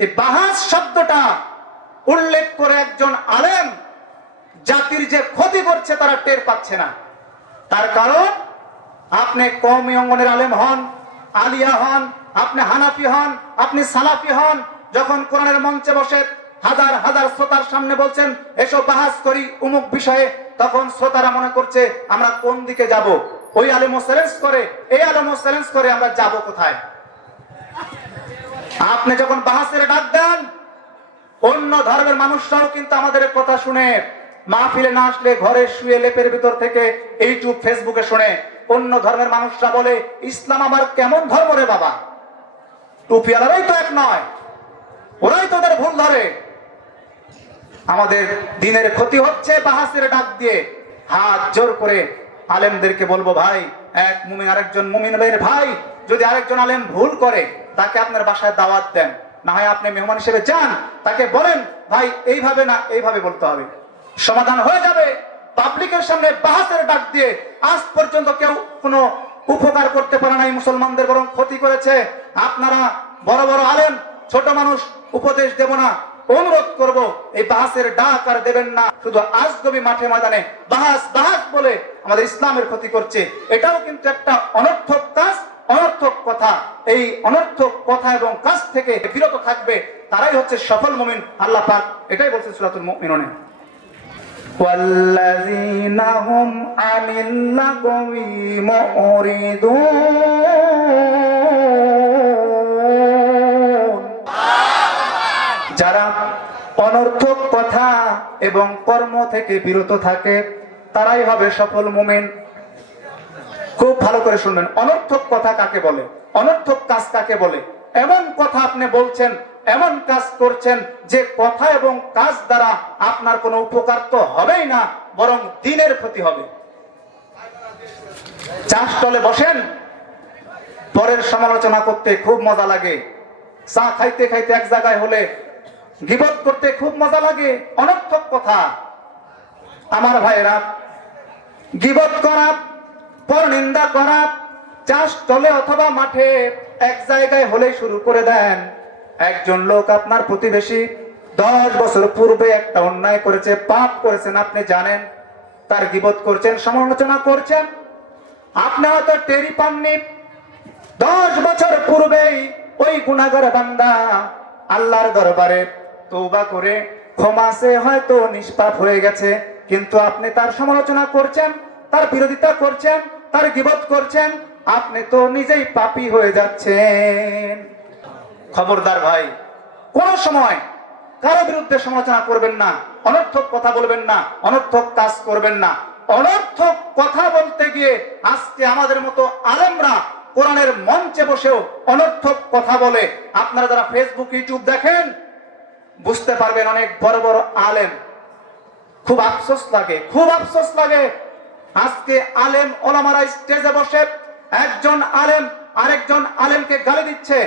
এই বাহাস শব্দটা উল্লেখ করে একজন আলেম জাতির যে ক্ষতি করছে তারা টের পাচ্ছে না। তার কারণ, আপনি কওমি অঙ্গনের আলেম হন, আলিয়া হন, আপনি হানাফি হন, আপনি সালাফি হন, যখন কোরআনের মঞ্চে বসে হাজার হাজার শ্রোতার সামনে বলছেন এসব বাহাস করি উমুক বিষয়ে, তখন শ্রোতারা মনে করছে, আমরা কোন দিকে যাব? ওই আলেমও চ্যালেঞ্জ করে, এই আলেমও চ্যালেঞ্জ করে আমরা যাব কোথায়? আপনি যখন বাহাসের ডাক দেন, অন্য ধর্মের মানুষরাও কিন্তু আমাদের কথা শুনে, মাহফিলে না আসলে ঘরে শুয়ে লেপের ভিতর থেকে ইউটিউব, ফেসবুকে শুনে, অন্য ধর্মের মানুষরা বলে, ইসলাম আমার কেমন ধর্ম রে বাবা? টুপিওয়ালারাই তো এক নয়, ওরাই তোদের ভুল ধরে। আমাদের দিনের ক্ষতি হচ্ছে বাহাসের ডাক দিয়ে। হাত জোর করে আলেমদেরকে বলব, ভাই, এক মুমিন আরেকজন মুমিন ভাই, যদি আরেকজন আলেম ভুল করে তাকে আপনার বাসায় দাওয়াত দেন। না হয় আপনি মেহমান হিসেবে যান, তাকে বলেন, ভাই, এইভাবে না, এইভাবে বলতে হবে। সমাধান হয়ে যাবে। পাবলিকের সামনে বাহাসের ডাক দিয়ে আজ পর্যন্ত কেউ কোনো উপকার করতে পারে নাই মুসলমানদের, বরং ক্ষতি করেছে। আপনারা বড় বড় আলেন ছোট মানুষ, উপদেশ দেব না, অনুরোধ করব, এই বাহাসের ডাক আর দেবেন না। শুধু আজগবি মাঠে ময়দানে বাহাস বাহাস বলে আমাদের ইসলামের ক্ষতি করছে। এটাও কিন্তু একটা অনর্থক কাজ, অনর্থক কথা। এই অনর্থক কথা এবং কাজ থেকে বিরত থাকবে তারাই হচ্ছে সফল মুমিন আল্লাহ পাক এটাই বলছে সূরাতুল মুমিনুনে والذين هم عن اللغو معرضون যারা অনর্থক কথা এবং কর্ম থেকে বিরত থাকে তারাই হবে সফল মুমিন খুব ভালো করে শুনবেন অনর্থক কথা কাকে বলে অনর্থক কাজ কাকে বলে? এমন কথা আপনি বলছেন, এমন কাজ করছেন যে কথা এবং কাজ দ্বারা আপনার কোনো উপকার তো হবেই না, বরং দিনের ক্ষতি হবে। চাষ টলে বসেন, পরের সমালোচনা করতে খুব মজা লাগে। চা খাইতে খাইতে এক জায়গায় হলে গিবত করতে খুব মজা লাগে। অনর্থক কথা। আমার ভাইয়েরা, গিবত করা পর নিন্দা করা চাষ অথবা মাঠে এক জায়গায় হলেই শুরু করে দেন। একজন লোক আপনার প্রতিবেশী দশ বছর পূর্বে একটা অন্যায় করেছে, পাপ করেছেন, আপনি জানেন, তার গিবত করছেন, সমালোচনা করছেন। আপনি হয়তো টেরি পাননি। দশ বছর পূর্বেই ওই গুণাগার বান্দা আল্লাহর দরবারে তৌবা করে ক্ষমাসে হয়তো নিষ্পাপ হয়ে গেছে, কিন্তু আপনি তার সমালোচনা করছেন, তার বিরোধিতা করছেন, তার গিবত করছেন আপনি তো নিজেই পাপী হয়ে যাচ্ছেন। খবরদার ভাই, কোন সময় কারও বিরুদ্ধে সমালোচনা করবেন না, অনর্থক কথা বলবেন না, অনর্থক কাজ করবেন না। অনর্থক কথা বলতে গিয়ে আজকে আমাদের মতো আলেমরা কোরআনের মঞ্চে বসেও অনর্থক কথা বলে, আপনারা যারা ফেসবুক ইউটিউব দেখেন, বুঝতে পারবেন অনেক বড় বড় আলেম। খুব আফসোস লাগে, খুব আফসোস লাগে। আজকে আলেম ওলামারা স্টেজে বসে একজন আলেম আরেকজন আলেমকে গালি দিচ্ছে।